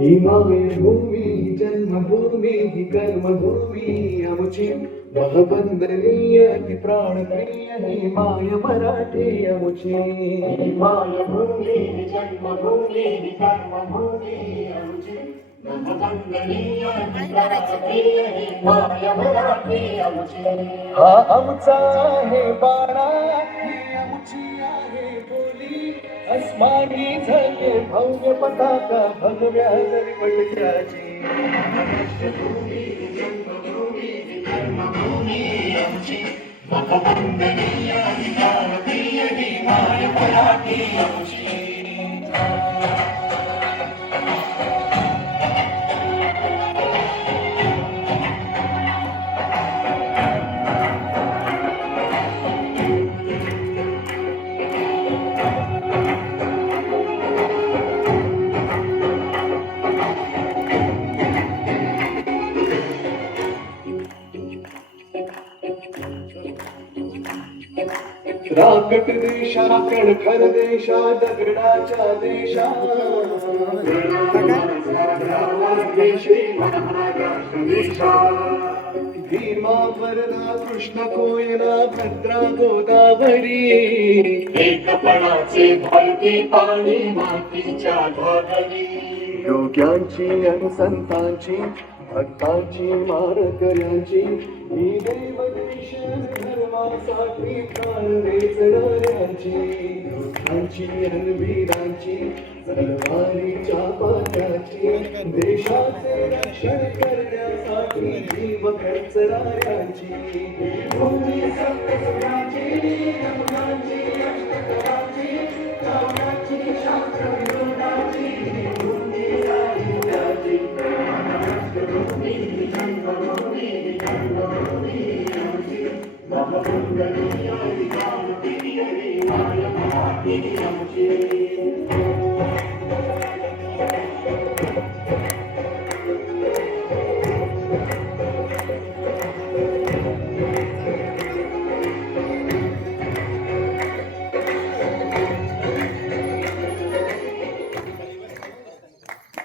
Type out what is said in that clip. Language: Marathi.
ही मायभूमी जन्मभूमी ही कर्मभूमी आमची महबंदनीय ती प्राणप्रिय ही माय मराठी आमची. ही मायभूमी जन्मभूमी ही कर्मभूमी आमची महबंदनीय ती प्राणप्रिय ही माय मराठी आमची. हा आमचा आहे बाणा ही आमची आहे बोली अस्मानी झाले भव्य पताका भगव्या जरी पडक्याची. राष्ट्रभूमी जन्मभूमी कर्मभूमी आमची महबंदनीय ही भारतीय ही माय मराठी आमची. राकट देशा कणखर देशा दगडाच्या देशा भीमा वरदा कृष्ण कोयना भद्रा गोदावरी एकपणाचे भारती पाणी मातीच्या घागरी. योग्यांची आणि संतांची भक्तांची मारकऱ्यांची ही देवदेश धर्मासाठी प्राण वेचणाऱ्यांची योद्धांची आणि वीरांची तलवारीच्या पात्याची देशाचे रक्षण करण्यासाठी जीव खर्चणाऱ्यांची भूमी सप्तसुराची नमनांची अष्टकराची